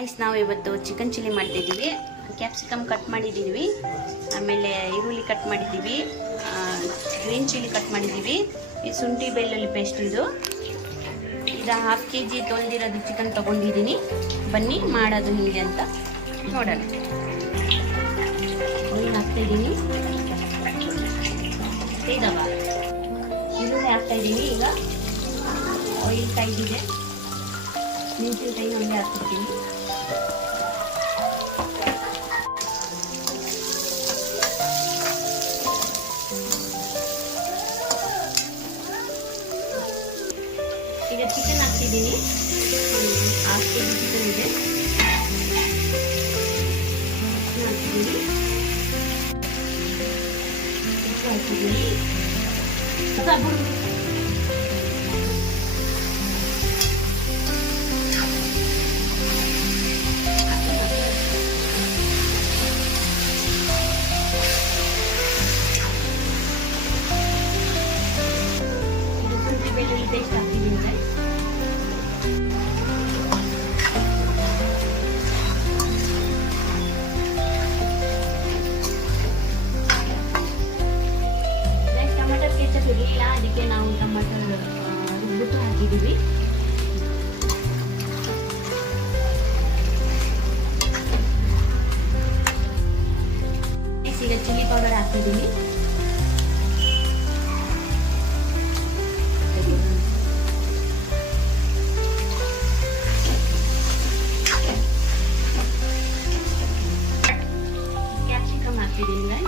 Guys, ನಾವು ಇವತ್ತು chicken chilli ಮಾಡ್ತಿದ್ದೀವಿ. ಕ್ಯಾಪ್ಸಿಕಮ್ ಕಟ್ ಮಾಡಿದ್ದೀವಿ, ಆಮೇಲೆ ಈರುಳ್ಳಿ ಕಟ್ ಮಾಡಿದ್ದೀವಿ, ಗ್ರೀನ್ ಚಿಲ್ಲಿ ಕಟ್ ಮಾಡಿದ್ದೀವಿ. ಈ ಶುಂಠಿ ಬೆಳ್ಳುಳ್ಳಿ ಪೇಸ್ಟ್ ಇದು 1/2 kg ತೊಳೆದಿರೋದು ಚಿಕನ್ ತೊಗೊಂಡಿದ್ದೀನಿ. ಬನ್ನಿ ಮಾಡೋದು ಹೇಗೆ ಅಂತ ನೋಡೋಣ. ಆಯಿಲ್ ಹಾಕ್ತಾಯಿದ್ದೀನಿ, ಈರುಳ್ಳಿ ಹಾಕ್ತಾಯಿದ್ದೀನಿ. ಈಗ ಆಯಿಲ್ ಕಾಯ್ದಿದೆ, ಮೆಣಸಿನಕಾಯಿ ಒಂದೇ ಹಾಕ್ತಿದ್ದೀನಿ. ಈಗ ಚಿಕನ್ ಹಾಕ್ತಿದ್ದೀನಿ, 1/2 kg ಚಿಕನ್ ಇದೆ. ಹಾಕ್ತಿದ್ದೀನಿ, ಹಾಕ್ತಿದ್ದೀನಿ. ಬೆಳ್ಳುಳ್ಳಿ ಪೇಸ್ಟ್ ಹಾಕ್ತಿದ್ದೀನಿ. ಟೊಮೆಟೊ ಕೆಚಪ್ ಇರಲಿಲ್ಲ, ಅದಕ್ಕೆ ನಾವು ಟೊಮೆಟೊ ರುಬ್ಬಿಟ್ಟು ಹಾಕಿದ್ದೀವಿ. ಈಗ ಚಿಲ್ಲಿ ಪೌಡರ್ ಹಾಕ್ತಿದ್ದೀನಿ. ಕ್ಯಾಪ್ಸಿಕಮ್ ಹಾಕ್ತಿದ್ದೀನಿ.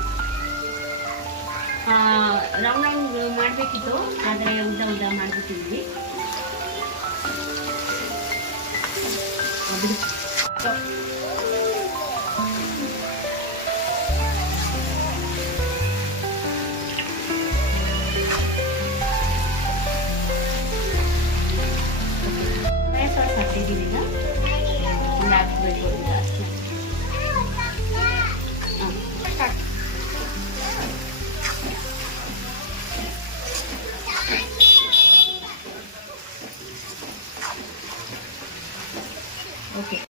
ರೌಂಡ್ ರೌಂಡ್ ಮಾಡಬೇಕಿತ್ತು, ಆದರೆ ಉದ್ದ ಮಾಡ್ಬಿಟ್ಟಿದ್ವಿ.